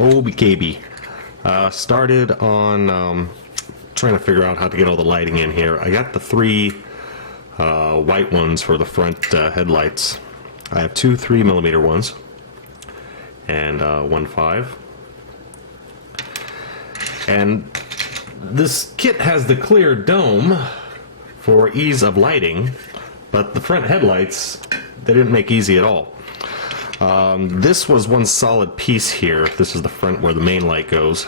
Oh, BKB. Started on trying to figure out how to get all the lighting in here. I got the three white ones for the front headlights. I have two 3mm ones and one 5. And this kit has the clear dome for ease of lighting, but the front headlights, they didn't make easy at all. This was one solid piece here. This is the front where the main light goes.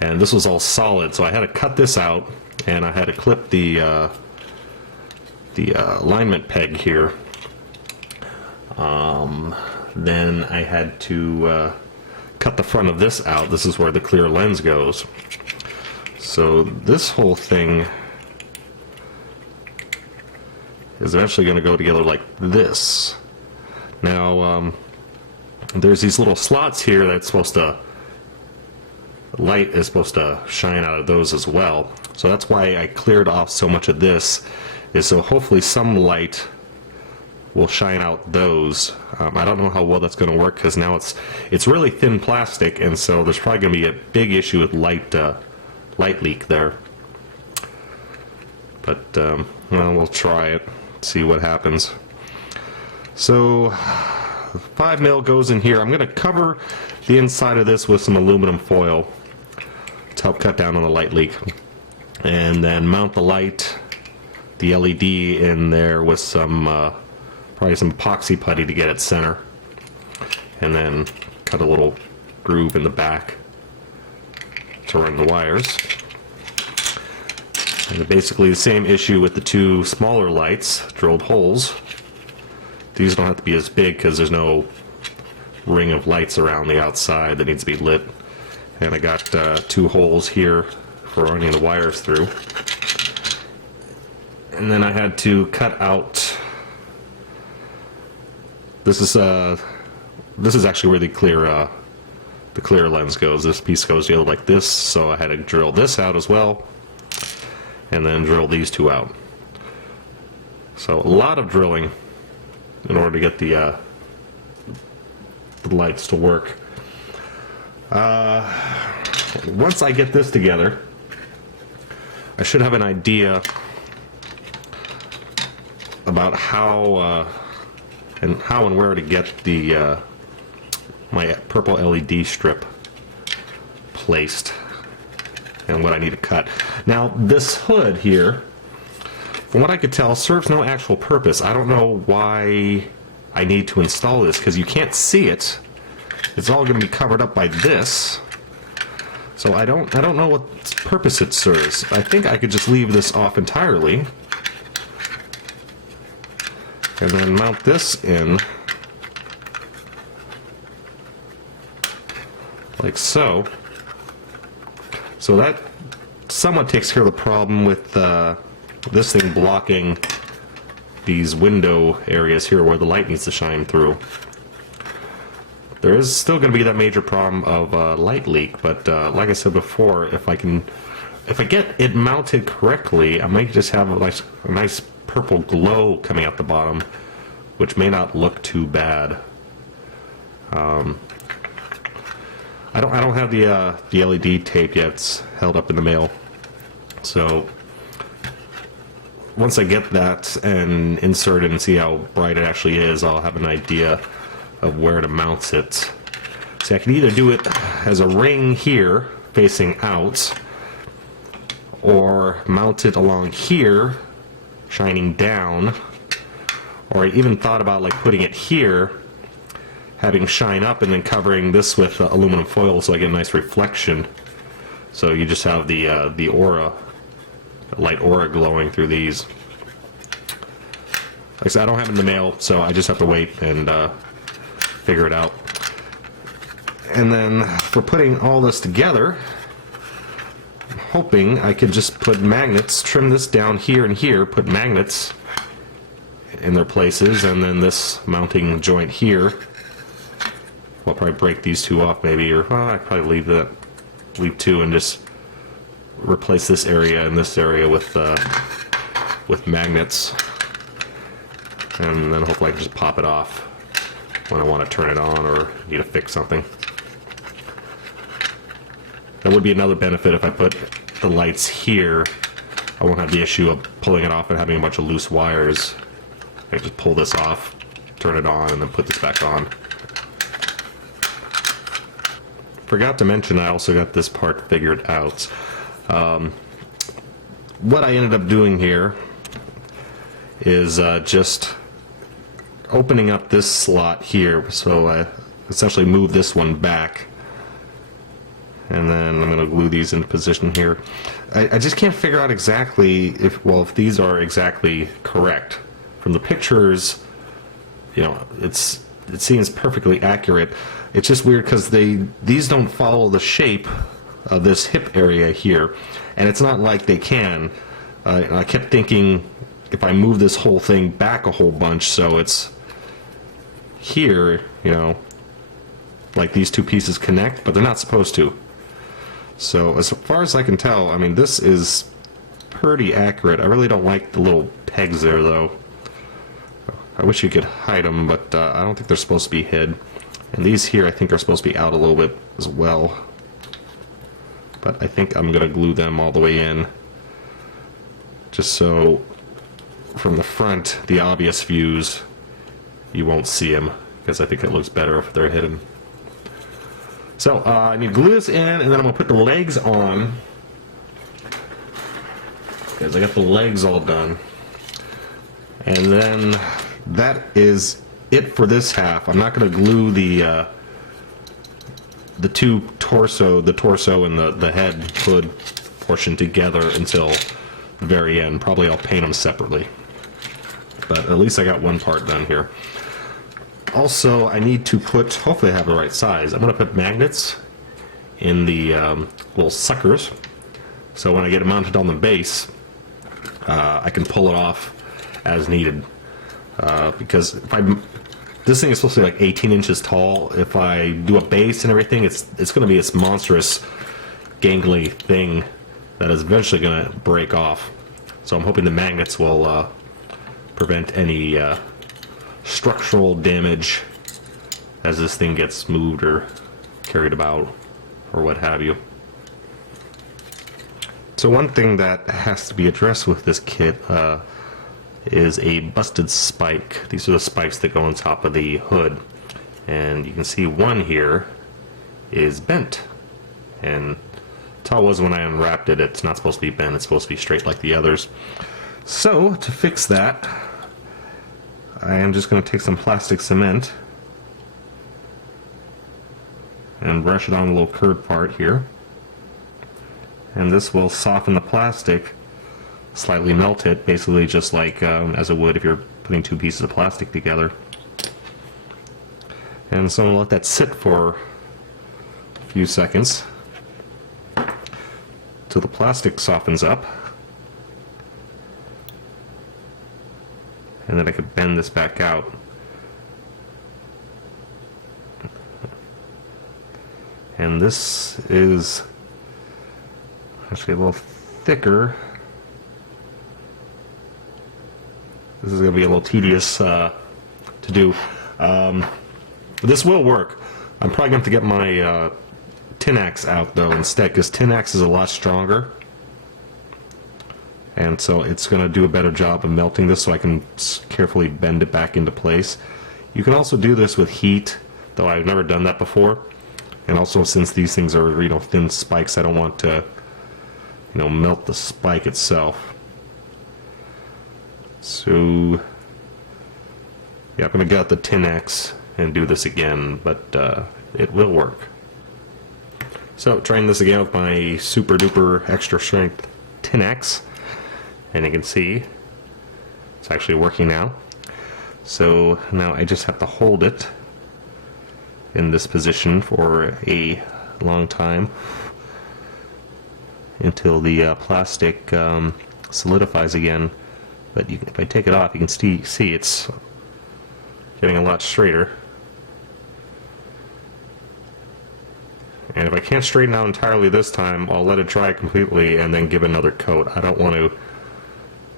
And this was all solid, so I had to cut this out, and I had to clip the alignment peg here. Then I had to cut the front of this out. This is where the clear lens goes. So this whole thing is eventually going to go together like this. Now, there's these little slots here that's supposed to, light is supposed to shine out of those as well. So that's why I cleared off so much of this, is so hopefully some light will shine out those. I don't know how well that's going to work, because now it's really thin plastic, and so there's probably going to be a big issue with light leak there. But well, we'll try it, see what happens. So 5mm goes in here. I'm going to cover the inside of this with some aluminum foil to help cut down on the light leak, and then mount the light, the LED in there with some probably some epoxy putty to get it center, and then cut a little groove in the back to run the wires. And basically the same issue with the two smaller lights, drilled holes. These don't have to be as big because there's no ring of lights around the outside that needs to be lit. And I got two holes here for running the wires through. And then I had to cut out. This is actually where the clear lens goes. This piece goes together like this, so I had to drill this out as well, and then drill these two out. So a lot of drilling in order to get the lights to work. Once I get this together, I should have an idea about how and where to get the my purple LED strip placed, and what I need to cut. Now this hood here, from what I could tell, serves no actual purpose. I don't know why I need to install this, because you can't see it. It's all going to be covered up by this. So I don't know what purpose it serves. I think I could just leave this off entirely, and then mount this in like so. So that somewhat takes care of the problem with this thing blocking these window areas here where the light needs to shine through. There is still going to be that major problem of light leak, but like I said before, if I get it mounted correctly, I might just have a nice purple glow coming out the bottom, which may not look too bad. I don't have the LED tape yet. It's held up in the mail. So once I get that and insert it and see how bright it actually is, I'll have an idea of where to mount it. See, I can either do it as a ring here facing out, or mount it along here shining down, or I even thought about like putting it here, having shine up, and then covering this with aluminum foil so I get a nice reflection. So you just have the aura, light aura glowing through these. Like I said, I don't have it in the mail, so I just have to wait and figure it out. And then for putting all this together, I'm hoping I could just put magnets, trim this down here and here, put magnets in their places, and then this mounting joint here. I'll probably break these two off maybe, or I'd probably leave two and just replace this area and this area with magnets, and then hopefully I can just pop it off when I want to turn it on or need to fix something. That would be another benefit if I put the lights here. I won't have the issue of pulling it off and having a bunch of loose wires. I can just pull this off, turn it on, and then put this back on. Forgot to mention I also got this part figured out. What I ended up doing here is just opening up this slot here, so I essentially move this one back, and then I'm going to glue these into position here. I just can't figure out exactly if these are exactly correct. From the pictures, you know, it seems perfectly accurate. It's just weird because these don't follow the shape of this hip area here, and it's not like they can. I kept thinking if I move this whole thing back a whole bunch so it's here, you know, like these two pieces connect, but they're not supposed to. So as far as I can tell, I mean, this is pretty accurate. I really don't like the little pegs there, though. I wish you could hide them, but I don't think they're supposed to be hid. And these here, I think, are supposed to be out a little bit as well. But I think I'm going to glue them all the way in, just so from the front, the obvious views, you won't see them, because I think it looks better if they're hidden. So I need to glue this in, and then I'm going to put the legs on, because I got the legs all done. And then that is it for this half. I'm not going to glue the torso and the head hood portion together until the very end. Probably I'll paint them separately, but at least I got one part done here. Also, I need to put, hopefully I have the right size, I'm going to put magnets in the little suckers, so when I get it mounted on the base, I can pull it off as needed. Because this thing is supposed to be like 18 inches tall. If I do a base and everything, it's going to be this monstrous gangly thing that is eventually going to break off. So I'm hoping the magnets will prevent any structural damage as this thing gets moved or carried about or what have you. So one thing that has to be addressed with this kit is a busted spike. These are the spikes that go on top of the hood, and you can see one here is bent, and that's how it was when I unwrapped it. It's not supposed to be bent, it's supposed to be straight like the others. So to fix that, I am just going to take some plastic cement and brush it on the little curved part here, and this will soften the plastic, slightly melt it, basically just like as it would if you're putting two pieces of plastic together. And so I'm going to let that sit for a few seconds till the plastic softens up, and then I could bend this back out. And this is actually a little thicker. This is going to be a little tedious to do. This will work. I'm probably going to have to get my tin axe out though instead, because tin axe is a lot stronger, and so it's going to do a better job of melting this, so I can carefully bend it back into place. You can also do this with heat, though I've never done that before. And also, since these things are, you know, thin spikes, I don't want to, you know, melt the spike itself. So yeah, I'm going to get out the tin axe and do this again, but it will work. So trying this again with my super duper extra strength tin axe, and you can see it's actually working now. So now I just have to hold it in this position for a long time until the plastic solidifies again. But if I take it off, you can see it's getting a lot straighter. And if I can't straighten out entirely this time, I'll let it dry completely and then give it another coat. I don't want to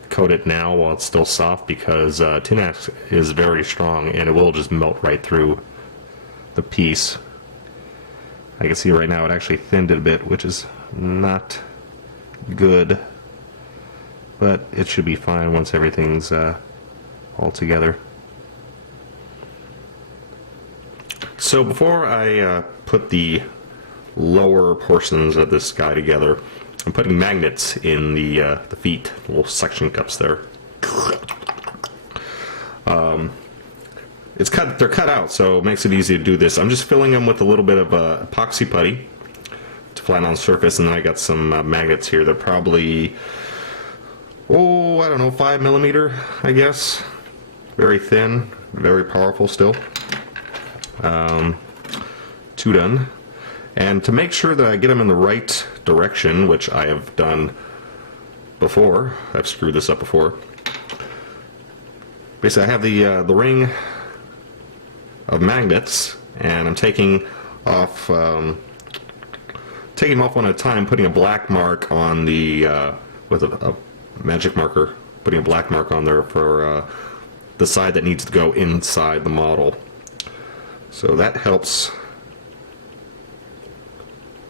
coat it now while it's still soft, because tin axe is very strong and it will just melt right through the piece. I can see right now it actually thinned it a bit, which is not good, but it should be fine once everything's all together. So before I put the lower portions of this guy together, I'm putting magnets in the feet, little suction cups there. They're cut out, so it makes it easy to do this. I'm just filling them with a little bit of epoxy putty to flatten on the surface, and then I got some magnets here. They're probably, oh, I don't know, 5 millimeter, I guess. Very thin, very powerful still. 2 done. And to make sure that I get them in the right direction, which I have done before, I've screwed this up before. Basically, I have the ring of magnets, and I'm taking off them one at a time, putting a black mark on the with a magic marker, putting a black mark on there for the side that needs to go inside the model. So that helps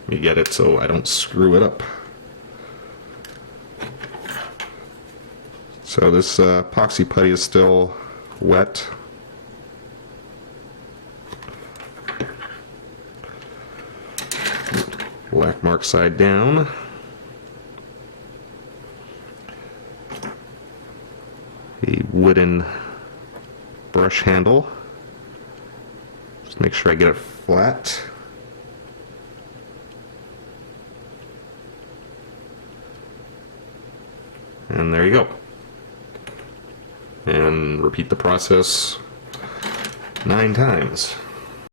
me get it so I don't screw it up. So this epoxy putty is still wet. Black mark side down. A wooden brush handle. Just make sure I get it flat. And there you go. And repeat the process 9 times.